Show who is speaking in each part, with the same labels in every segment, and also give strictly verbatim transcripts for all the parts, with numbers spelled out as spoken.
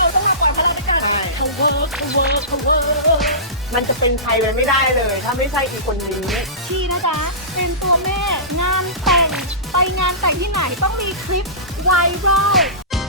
Speaker 1: ต้องมาปล่อยพลังด้วยกันเขาเวิร์กเขาเวิร์กเขาเวิร์ก
Speaker 2: มันจะเป็นใครไปไม่ได้เลยถ้าไม่ใช่อีกคนนี้
Speaker 3: ชีนะจ๊ะเป็นตัวแม่งานแต่งไปงานแต่งที่ไหนต้องมีคลิปไวรัล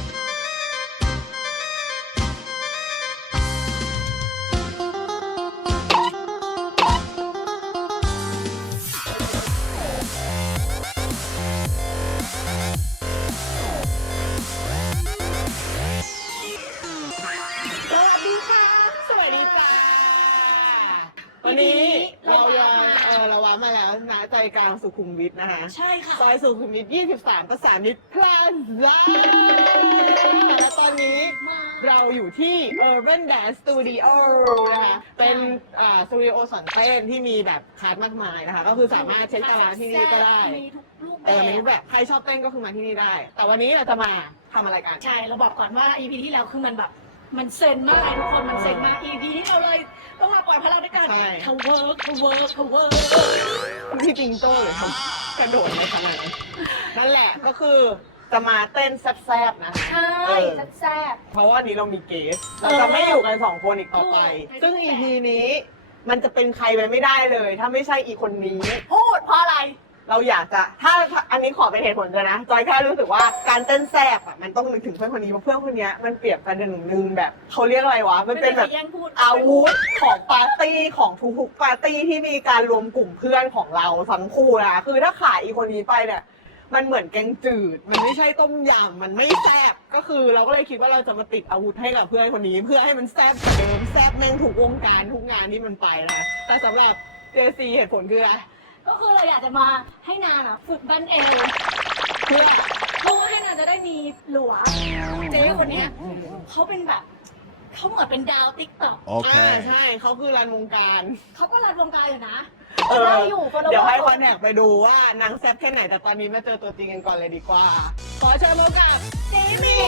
Speaker 2: วันนี้เรายังเออเราว้ามาแล้วนะใจกลางสุขุมวิทนะคะ
Speaker 1: ใช่ค่ะ
Speaker 2: ซอยสุขุมวิทยี่สิบสามประสานมิตรพลาซ่าและตอนนี้เราอยู่ที่ Urban Dance Studio นะคะเป็นอ่าสตูดิโอสอนเต้นที่มีแบบคลาสมากมายนะคะก็คือสามารถเช็คตารางที่นี่ก็ได้เออมีรูปแบบใครชอบเต้นก็คือมาที่นี่ได้แต่วันนี้เราจะมาทำอะไรกัน
Speaker 1: ใช่เราบอกก่อนว่า อี พี ที่แล้วคือมันแบบมันเซนมากทุกคนมันเซนมาก อี พี ที่เราเลยต้องมาปล่อยพลังด้วยกันเขาเวิร์กเขาเวิร์กเขาเวิร์ก
Speaker 2: ที่จริงโจ้เลยทำกระโดดในขนาดนั้นนั่นแหละก็คือจะมาเต้นแซ่บๆนะ
Speaker 3: ใช่แซ่บ
Speaker 2: เพราะว่านี้เรามีเกสเราจะไม่อยู่กันสองคนอีกต่อไปซึ่ง อี พี นี้มันจะเป็นใครไปไม่ได้เลยถ้าไม่ใช่อีคนนี้
Speaker 1: พูดเพราะอะไร
Speaker 2: เราอยากจะถ้าอันนี้ขอเป็นเหตุผลเลยนะจอยแค่รู้สึกว่าการเต้นแซ่บอ่ะมันต้องนึกถึงเพื่อนคนนี้เพราะเพื่อนคนนี้มันเปรียบกันหนึ่งหนึ่งแบบเขาเรียกอะไรวะมันเป็นแบบอาวุธของปาร์ตี้ของทุกๆปาร์ตี้ที่มีการรวมกลุ่มเพื่อนของเราทั้งคู่นะคือถ้าขายอีคนนี้ไปเนี่ยมันเหมือนแกงจืดมันไม่ใช่ต้มยำมันไม่แซ่บก็คือเราก็เลยคิดว่าเราจะมาติดอาวุธให้กับเพื่อนคนนี้เพื่อให้มันแซ่บเดิมแซ่บแม่งถูกวงการทุกงานที่มันไปนะแต่สำหรับเจซีเหตุผลคืออะไร
Speaker 1: ก็คือเราอยากจะมาให้นางอ่ะฝึกบั้นเอวเพื่อเพื่อให้นางจะได้มีหลัวเจ๊คนนี้เขาเป็นแบบเขาเหมือนเป็นดาวติ๊กต็อก
Speaker 2: โอเคใช่เขาคือรันวงการ
Speaker 1: เขาก็รันวงการอยู่นะ
Speaker 2: เออเดี๋ยวให้คอนแทคไปดูว่านางแซ่บแค่ไหนแต่ตอนนี้มาเจอตัวจริงกันก่อนเลยดีกว่าขอเชิญพบกับเจมี่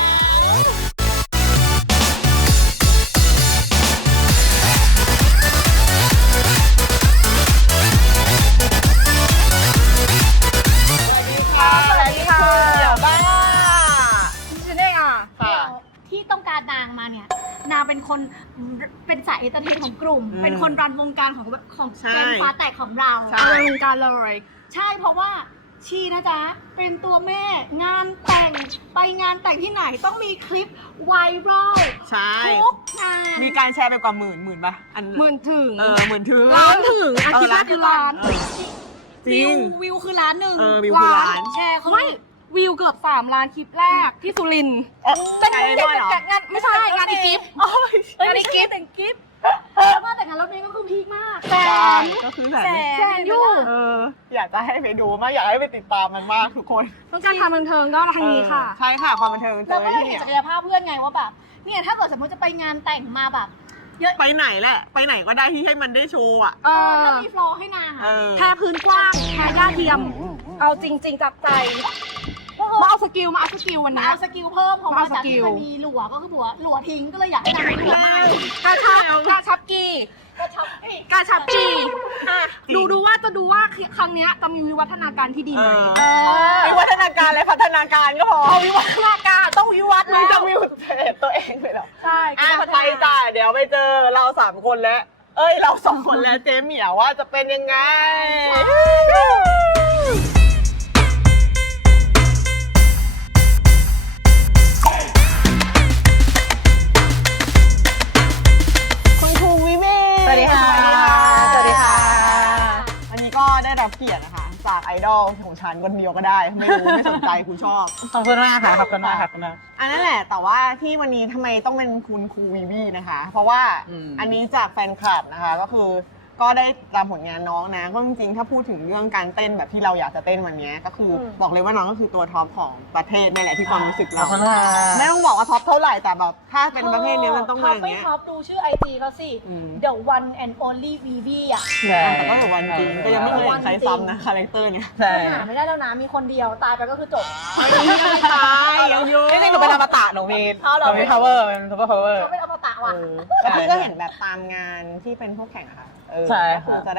Speaker 3: ที่ต้องการนางมาเนี่ยนางเป็นคนเป็นสายเอนเตอร์เทนของกลุ่มเป็นคนรันวงการของของแกงฟ้าแตกของเรารันวงการเลยใช่เพราะว่าชีนะจ๊ะเป็นตัวแม่งานแต่งไปงานแต่งที่ไหนต้องมีคลิปไวรัล
Speaker 2: ใช่
Speaker 3: ทุกงาน
Speaker 2: มีการแชร์ไปกว่าหมื่นหมื่นป่ะ
Speaker 3: อันหมื่นถึง
Speaker 2: เออหมื่นถึง
Speaker 3: ล้านถึงอาทิตย์ละคือล้าน
Speaker 2: วิว
Speaker 3: วิวคือล้านหนึ่ง
Speaker 2: เออวิวคือล้าน
Speaker 3: แชร์เขาไม่วิวเกือบสามล้านคลิปแรกที่สุรินทร์
Speaker 2: เป็นเด็ก
Speaker 3: จัดงานไม่ใช่งานอีกิฟต์งานอีกิฟต์แต่งกิฟต์แล้วก็แต่งานรถเมล์ก็คือพีคมากแสน
Speaker 2: ก็คือ
Speaker 3: แสนอยู่
Speaker 2: เอออยากจะให้ไปดูมากอยากให้ไปติดตามมันมากทุกคน
Speaker 3: ต้องการทำบันเทิงก็ทางนี้ค่ะ
Speaker 2: ใช่ค่ะความบันเทิงเจอที่
Speaker 3: นี่ศักยภาพเพื่อนไงว่าแบบเนี่ยถ้าเกิดสมมติจะไปงานแต่งมาแบบ
Speaker 2: เยอะไปไหนแหละไปไหนก็ได้ที่ให้มันได้โชว์อ่ะ
Speaker 3: ถ้ามีฟลอร์ให้นางแค่พื้นกว้างแค่ย่าเทียมเอาจริงๆจับใจมาเอาสกิลมาเอาสกิลวันนี้เอาสกิลเพิ่มเพราะว่าจากที่มันมีหลัวก็คือหลัวหลัวทิ้งก็เลยอยากให้นางมีหลัวใหม่กระชับกระชับกีกระชับกีกระชับกีดูดูว่าจะดูว่าครั้งนี้จะมีวิวัฒนาการที่ดีไหม
Speaker 2: วิวัฒนาการเลยพัฒนาการก็พอ
Speaker 3: วิวัฒนาการต้องวิวัฒน์
Speaker 2: แล้วจะวิวัฒนาตัวเองไปหรอ
Speaker 3: ใช่
Speaker 2: ไปจ้าเดี๋ยวไปเจอเราสามคนแล้วเอ้ยเราสองคนแล้วเจ๊เหมียวว่าจะเป็นยังไงสวัสดีค่ะสวัสดีค่ะอันนี้ก็ได้รับเกียรตินะคะจากไอดอลของฉันคนเดียวก็ได้ไม่รู้ไม่สนใจคุณชอบ
Speaker 4: ขอบคุณมากค่ะขอบคุณมากค่ะคุณมาก
Speaker 2: อันนั้นแหละแต่ว่าที่วันนี้ทำไมต้องเป็นคุณครูวีวีนะคะเพราะว่าอันนี้จากแฟนคลับนะคะก็คือก็ได้ตามผลงานน้องนะก็จริงๆถ้าพูดถึงเรื่องการเต้นแบบที่เราอยากจะเต้นวันนี้ก็คือบอกเลยว่าน้องก็คือตัวท็อปของประเทศนี่แหละที่ความรู้สึกเราไม่ต้องบอกว่าท็อปเท่าไหร่แต่แบบถ้าเป็นประเภทนี้มันต้องมาอย่างเงี้ย
Speaker 3: ท็อปดูชื่อไอจีเขาสิ The One and Only วี วี อ่ะ
Speaker 2: แต่ก็แบบวันจริงก็ยังไม่เคยใช้ซ้ำนะคาแรคเตอร์เนี่ย
Speaker 3: ใช่หาไม่ได้แล้วนะมีคนเดียวตายไปก็คือจบ
Speaker 2: ไม่ใช่ยังอยู่
Speaker 4: นี่นี่หนูเป็นอมตะหนูมีหนูมี power เป็น super power
Speaker 3: เขาเป็นอมตะว่ะ
Speaker 2: แล้วพี่ก็เห็นแบบตามงานที่เป็นพวกแข่งอะค่ะใช่คือจะได้แบบ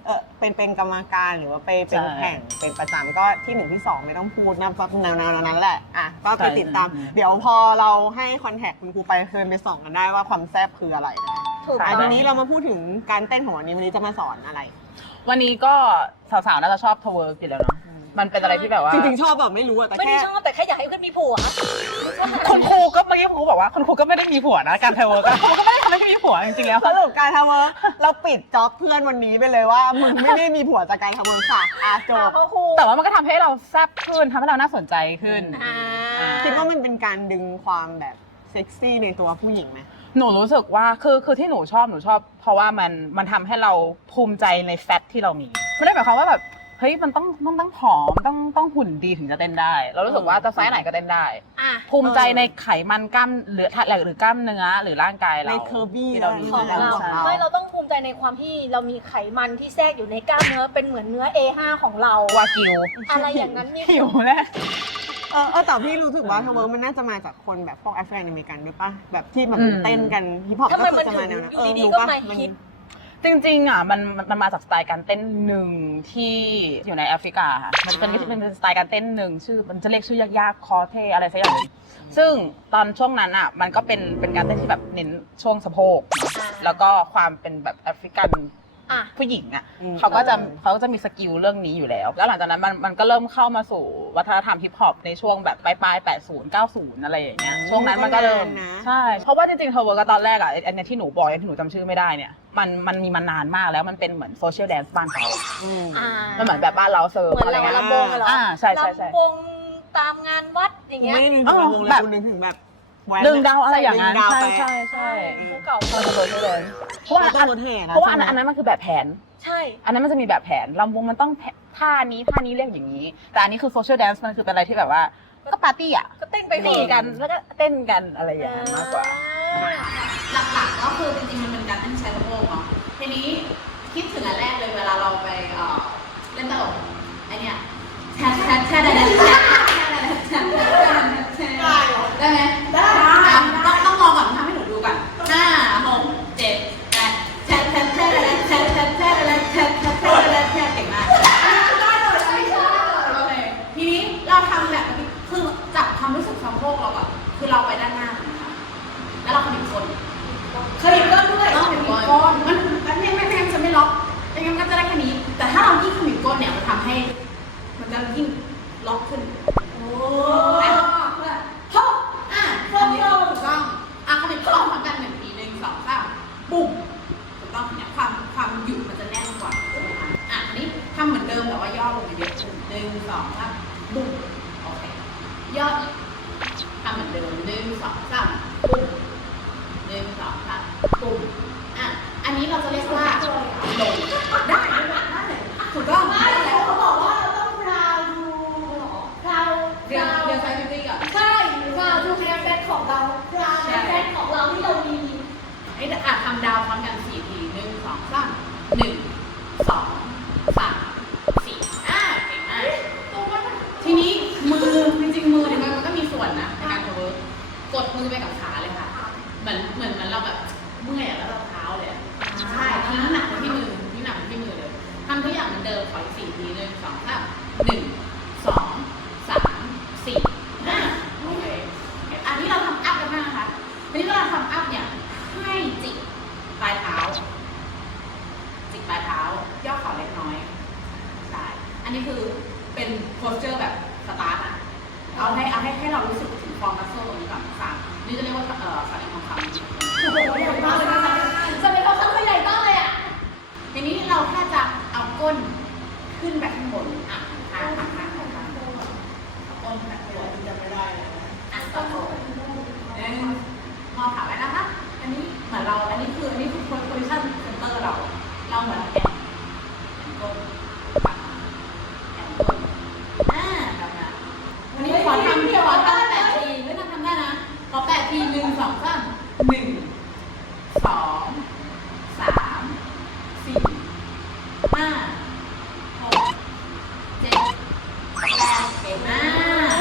Speaker 2: เออเป็นเป็นกรรมการหรือว่าไปเป็นแข่งเป็นประจำก็ที่หนึ่งที่สองไม่ต้องพูดนะเพราะแนวๆนั้นแหละอ่ะก็ไปติดตามเดี๋ยวพอเราให้คอนแทคคุณครูไปเชิญไปส่องกันได้ว่าความแซ่บคืออะไรนะ
Speaker 3: ถูก
Speaker 2: อ่ะ
Speaker 3: ต้
Speaker 2: ที
Speaker 3: อง
Speaker 2: นี้เรามาพูดถึงการเต้นของวันนี้วันนี้จะมาสอนอะไร
Speaker 4: วันนี้ก็สาวๆน่าจะชอบทเวิร์กอยู่แล้วเนาะมันเป็นอะไรที่แบบว่า
Speaker 2: จริงๆชอบแบบไม่รู้อะแต่
Speaker 1: ไม่
Speaker 2: แค่
Speaker 1: ได้ชอบแต่แค่อยากให้เพื่อนมีผัว
Speaker 4: คุณครูก็เมื่อกี้ครูบอกว่าคุณครูก็ไม่ได้มีผัวนะการทเวิร์กอะครูก็ไม่ได้ทำให้มีผัวจริงๆแล้ว
Speaker 2: สรุปการทำเวิร์กเราปิดจ็อบเพื่อนวันนี้ไปเลยว่ามึงไม่ได้มีผัวจากการทำเวิร์กค่ะอ่ะจบ
Speaker 1: เพราะครู
Speaker 4: แต่ว่ามันก็ทำให้เราแซ่บขึ้นทำให้เราน่าสนใจขึ้น
Speaker 1: อ่า
Speaker 2: คิดว่ามันเป็นการดึงความแบบเซ็กซี่ในตัวผู้หญิงไหม
Speaker 4: หนูรู้สึกว่าคือคือที่หนูชอบหนูชอบ เพราะว่ามันมันทำให้เราภูมิใจในแฟตที่เรามีไม่ได้หมายความว่าแบบเฮ้ยมันต้องต้องต้องผอมต้องต้องหุ่นดีถึงจะเต้นได้ เรารู้สึกว่าจะไซส์ไหนก็เต้นได้
Speaker 1: อ่ะ
Speaker 4: ภูมิใจในไขมันกล้ามหรือหรือกล้ามเนื้อหรือร่างกายเรา
Speaker 2: ใน curvy
Speaker 4: ที่เรามี
Speaker 1: ของเรา
Speaker 4: ใช่
Speaker 1: ไม่เราต้องภูมิใจในความที่เรามีไขมันที่แทรกอยู่ในกล้ามเนื้อเป็นเหมือนเนื้อ เอ ห้า ของเรา
Speaker 4: วากิว
Speaker 1: อะไรอย่างนั้นนี่
Speaker 4: หิวแล้ว
Speaker 2: เออเออแต่พี่รู้สึกว่าทำเวิร์กมันน่าจะมาจากคนแบบพวกแอฟริกันอเมริกันด้วยป่ะแบบที่แบบเต้นกันฮิปฮอป
Speaker 1: ทำไม
Speaker 2: ก็
Speaker 1: มัน
Speaker 2: คือจะ
Speaker 1: ถึ
Speaker 2: มาง แนวนั้น
Speaker 1: อ
Speaker 2: เอยู่ อ
Speaker 1: ดี
Speaker 2: รู้
Speaker 1: ๆก็
Speaker 2: ป่ะ
Speaker 1: มา
Speaker 2: มัน
Speaker 1: ฮิต
Speaker 4: จริงๆอ่ะมันมันมาจากสไตล์การเต้นหนึ่งที่อยู่ในแอฟริกาค่ะมันเป็นมันเป็นสไตล์การเต้นหนึ่งชื่อมันจะเรียกชื่อยากๆคอเทอะไรสักอย่างหนึ่งซึ่งตอนช่วงนั้นอ่ะมันก็เป็นเป็นการเต้นที่แบบเน้นช่วงสะโพกเนอะ
Speaker 1: อ่า
Speaker 4: แล้วก็ความเป็นแบบแอฟริกัน
Speaker 1: อ่ะ
Speaker 4: ผู้หญิงอ่ะ
Speaker 2: อืม
Speaker 4: เขาก็จะเขาก็จะมีสกิลเรื่องนี้อยู่แล้ว แล้วหลังจากนั้นมันมันก็เริ่มเข้ามาสู่วัฒนธรรมฮิปฮอปในช่วงแบบปลายปลายแปดสิบ เก้าสิบอะไรอย่างเงี้ยช่วงนั้นมันก็เริ่ม
Speaker 2: นะ
Speaker 4: ใช่ เพราะว่าจริงๆเทอร์เวิร์กตอนแรกอ่ะไอ้อันเนี้ยที่หนูบอกที่หนูจำชื่อไม่ได้เนี่ยมันมันมีมานานมากแล้วมันเป็นเหมือนโซเชียลแดนซ์บ้านเขา
Speaker 2: อืม
Speaker 1: อ่า
Speaker 4: มันเหมือนแบบบ้านเราเซิร์ฟ
Speaker 1: เหมือน
Speaker 4: อะไร
Speaker 1: เรา
Speaker 4: เงี้ย
Speaker 1: ลำวงอะเหรอ
Speaker 4: อ่าใช่ใช่ใช่
Speaker 1: ลำวงตามงานวัดอย่างเงี้ย
Speaker 2: ไม่ได้นึกถึงวงเลยคุณนึกถึงแบบแหวน
Speaker 4: ดึงดาวอะไรอย่างนั้น
Speaker 2: ดึดาว
Speaker 4: ใช่
Speaker 2: ไป
Speaker 4: ใช่ใช่
Speaker 1: คือเก่า
Speaker 4: เออโซเชียลแดนซ์เพราะว่า
Speaker 2: ต้
Speaker 4: อั
Speaker 2: อน งรถแห่นะ
Speaker 4: เพราะว่าอัน
Speaker 2: ใช่
Speaker 4: นั้น
Speaker 2: ไหม
Speaker 4: อันนั้นมันคือแบบแผน
Speaker 1: ใช่
Speaker 4: อันนั้นมันจะมีแบบแผนลำวงมันต้องแผท่านี้ท่านี้เรียกอย่างนี้ แต่อันนี้คือโซเชียลแดนซ์มันคือเป็นอะไรที่แบบว่าก็ปาร์ตี้อ่ะ
Speaker 1: ก็เต้นไป
Speaker 4: ตีกันแล้วก็เต้นกันอะไรอย่างนั้นมากกว่า
Speaker 5: หลักๆก็คือจริงๆมันเป็นการเต้นใช้สะโพกเนาะทีนี้คิดถึงอันแรกเลยเวลาเราไปเอ่อเล่นตลกไอเนี้ยแชร์แชร์แชร์ได้ไหมแชร์แชร์ได้ไหมแชร์แชร์ได้ไหมได้ต้องต้องลองก่อนทำให้หนูดูก่อนห้าหกเจ็ดแปดแชร์แชร์แชร์ได้ไหมแชร์แชร์แชร์ได้ไหมแชร์แชร์แชร์ได้ไหมแชร์เก่งมากได้เลยได้เลยโอเคทีนี้เราทำแบบคือจับความรู้สึกสะโพกเราก่อนคือเราไปด้านหน้านะคะแล้วเราขมิบก้น
Speaker 1: เคยเห็นก้อนด้วย
Speaker 5: ต้องขมิบก้นมันมันไม่ไม่ไม่งั้นจะไม่ล็อกไม่งั้นก็จะได้แค่นี้ แต่ถ้าเรายิ่งขมิบก้นเนี่ยมันทำให้ มันจะยิ่งล็อกขึ้น โอ้นะเฮ้อ่ะเพิ่มเราถูกต้องอ่ะขมิบก้นพร้อมกันหนึ่งทีหนึ่งสองสามปุ๊บถูกต้องเนี่ยความความหยุดมันจะแน่นกว่าใช่ไหมคะอ่ะอันนี้ทำเหมือนเดิมแต่ว่าย่อลงไปเยอะขึ้นหนึ่งสองสามปุ๊บโอเคย่ออีกทำเหมือนเดิมหนึ่งสองสามปุ๊บหนึ่งสองสามปุ๊บอ่ะอันนี้เราจะเรียกว่าลงได้ได้เลยถูกต้องได้แล้ว
Speaker 1: เขาบอกว่าเราต้องพราวดูพราว
Speaker 5: เรียนเรียนไซน์ฟิตี้ก่อน
Speaker 1: ใช่พราวดูคะแนนแฟนของเราพราวคะแนนแฟนของเราที่เรามี
Speaker 5: ไอ้อาจทำดาวพร้อมกันสี่ทีหนึ่งสองสามหนึ่งสองสามสี่อ่าเก่งมากทีนี้มือจริงๆมือเนี่ยมันก็มีส่วนนะในการเวิร์กกดมือไปกับขาเลยค่ะเหมือนเหมือนเหมือนเราแบบเมื่อยอะแล้วเราเท้าเลยอะใช่ทิ้งน้ำหนักไปที่มือทิ้งน้ำหนักไปที่มือเลยทำทุกอย่างเหมือนเดิมขออีกสี่ทีหนึ่งสองสามหนึ่งสองสามสี่ห้าโอเคอันนี้เราทำอัพกันมากนะคะทีนี้เวลาทำอัพเนี่ยให้จิกปลายเท้า จิกปลายเท้า ย่อเข่าเล็กน้อย ใช่ อันนี้คือเป็นโพสเจอร์แบบสตาร์ทอะเอาให้เอาให้ให้เรารู้สึกถึงฟองมัสโซ่ตรงนี้ก่อนสามนี่จะเรียกว่าเอ่อสาลีทองคำ
Speaker 1: โอ้โหใหญ่มากเลยนะจะเป็นเขาเขาใหญ่มากเลยอ่ะ
Speaker 5: ทีนี้เราแค่จะเอาก้นขึ้นไปข้างบนอ่ะข้างข้างข้างข้างข้างเอาก้นขึ้นไปข้างบนจะไม่ได้เลยอ่ะต่อโต้หนึ่งมองขาไว้นะคะ อันนี้เหมือนเรา อันนี้คืออันนี้คือโพซิชั่นเซนเตอร์เรา เราเหมือนแอนแอนก้นแอนก้นอ่าแบบนั้นวันนี้ขอทำขอทำแปดทีไม่ต้องทำได้นะ ขอแปดทีหนึ่งสองสามหนึ่งสองสามสี่ห้าหกเจ็ดแปดเก่งมาก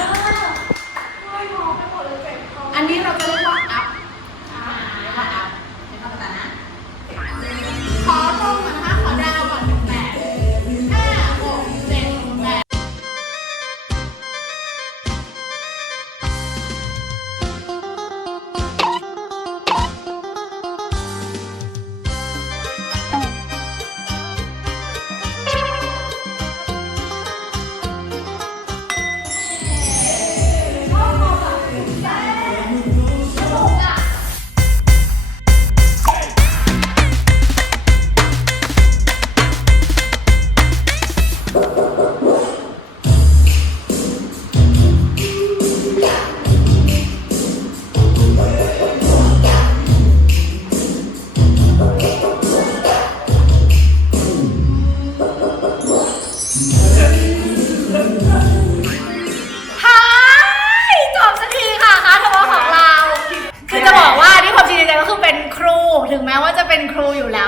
Speaker 5: อันนี้เราจะเรียกว่า up อ่าเรียกว่า up เป็นภาษานะขอลงก่อนนะคะขอดาวก่อนหนึ่งแปด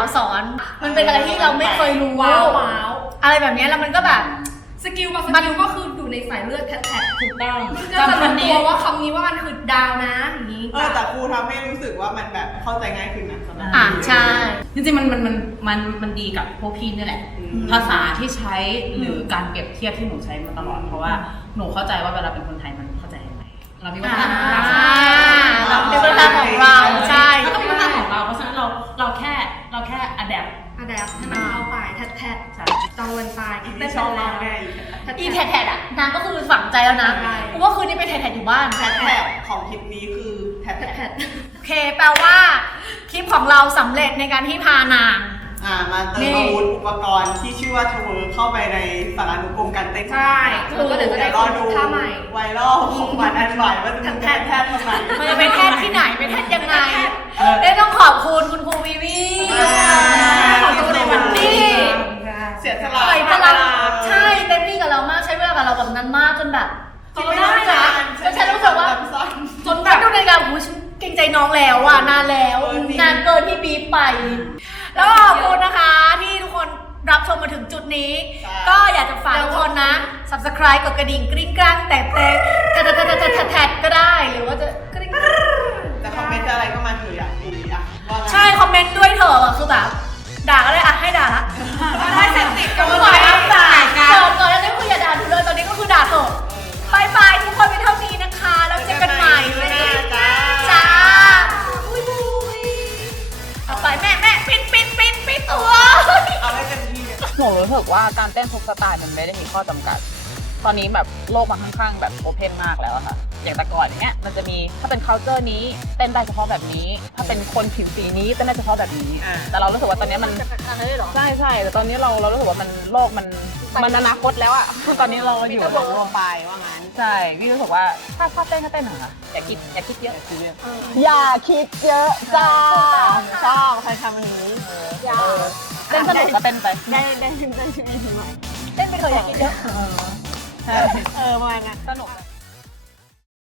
Speaker 1: าวสอน มันเป็นอะไรที่เราไม่เคยรู้
Speaker 3: ว้าวว้าว
Speaker 1: อะไรแบบเนี้ยแล้วมันก็แบบ
Speaker 3: สกิลกับสกิลก็คืออยู่ในสายเลือดแท้ๆถูกต้อง
Speaker 5: จำ
Speaker 3: จะ
Speaker 5: คำ
Speaker 3: รู้
Speaker 5: นี้
Speaker 3: ตัวว่าคำนี้ว่ามันคือดาวนะอย่างนี้
Speaker 2: เออแต่ครูทำให้รู้สึกว่ามันแบบเข้าใจง่ายขึ้นนะสำหรับ
Speaker 1: อ่าใช่
Speaker 5: จริงๆมันมันมันมันมันดีกับพวกพี่นี่แหละ
Speaker 2: อืม
Speaker 5: ภาษาที่ใช้หรือการเปรียบเทียบที่หนูใช้มาตลอด เพราะว่าหนูเข้าใจว่าเวลาเป็นคนไทยมันเข้าใจยังไงเรามีวัฒนธรรมของเรา
Speaker 1: อ่าเราเป็นวัฒนธรรมของเราใช่
Speaker 5: แล้วก็เป็นวัฒนธรรมของเราเพราะฉะนั้นเราเราแค่เราแค่อัดแอป
Speaker 3: อะแดปให้มันเข้าไปแท้ๆจังวันตายคิด
Speaker 2: ที่
Speaker 3: เต้น
Speaker 2: ชอบ
Speaker 3: แล้
Speaker 2: มาว กแม่อีก
Speaker 1: อีแทดๆอ่ะนางก็คือฝังใจแล้วนะ
Speaker 3: ใช่
Speaker 1: เพราะว่าคืนนี้ไปแทดๆอยู่บ้าน
Speaker 2: แท็บของคลิปนี้คือแท็บ
Speaker 3: แท้
Speaker 1: โอเค แปลว่า คลิปของเราสำเร็จในการที่พานาง
Speaker 2: อ่ามาเติมอาวุธอุปกรณ์ที่ชื่อว่าทเวอร์เข้าไปในสารานุกรมการเต้น
Speaker 3: ๆใช่คือก็เดี๋ยวจะได้
Speaker 2: รอดู
Speaker 3: ท่าใหม่
Speaker 2: ไวรัลของวันอันไหวว่าจะเป็นแพทย์แพทย์ทำไม
Speaker 1: มันจะเป็นแทดที่ไหนเป็นแทดยังไงได้ต้องขอบคุณคุณครูวิวี
Speaker 2: ขอบคุณในวันนี้
Speaker 1: ที่
Speaker 2: เสียสละ
Speaker 1: ปล่อยพลังใช่เต็มที่กับเรามากใช้เวลากับเราแบบนั้นมากจนแบบจนได้นะแล้วฉันรู้สึกว่าจนแบบดูในการหูฉันเกรงใจน้องแล้วอ่ะนานแล้วนานเกินที่บีบไป แล้วก็ขอบคุณนะคะที่ทุกคนรับชมมาถึงจุดนี้ ก็อยากจะฝากทุกคนนะ subscribe กดกระดิ่งกริ๊งกรังแตะแตะแทะแทะแทะแทะแทะก็ได้หรือว่าจะกริ๊ง
Speaker 2: แต่คอมเมนต์อะไรก็มาเถอะอยากคุยอ่ะว่าไง
Speaker 1: ใช่คอมเมนต์ด้วยเถอะคือแบบด่าก็ได้อะให้ด่าละให้เสร็จติดกับก่อนนะด่าก่อนก่อนแล้วนี่คืออย่าด่าดูเลยตอนนี้ก็คือด่าเถอะบายบายทุกคนเป็นเท่านี้นะคะแล้วเจอกันใหม่
Speaker 2: ไม่ได้จ้า
Speaker 1: จ้าบุยบุยต่อไปแม่แม่ปิดปิดปิดปิดตัว
Speaker 2: เอาให้เต็มที่เลย
Speaker 4: หนูรู้สึกว่าการเต้นทุกสไตล์มันไม่ได้มีข้อจำกัด ตอนนี้แบบโลกมันค่อนข้างแบบโอเพนมากแล้วอะค่ะ อย่างแต่ก่อนอย่างเงี้ยมันจะมีถ้าเป็น culture นี้เต้นได้เฉพาะแบบนี้ ถ้าเป็นคนผิวสีนี้เต้นได้เฉพาะแบบนี้
Speaker 2: อ่า
Speaker 4: แต่เรารู้สึกว่าตอนนี้มันใช่ใช่แต่ตอนนี้เราเรารู้สึกว่ามันโลกมันมันอนาคตแล้วอะคือตอนนี้เราอยู่
Speaker 2: จะบอกลงไปว่างั้น
Speaker 4: ใช่พี่รู้สึกว่าถ้าชอบเต้นก็เต้นหน่อยค่ะอย่าคิดอย่าคิดเยอะอย่าคิดเยอะจ้า
Speaker 2: ชอบใครทำอย่างนี้
Speaker 4: เต้นสนุกก็เต้นไป
Speaker 2: ได้ได้ได้ได้ใช่ไหม
Speaker 4: เต้นไปเถอะอย่าคิดเยอะ
Speaker 2: เออประมาณนั้น
Speaker 4: สนุก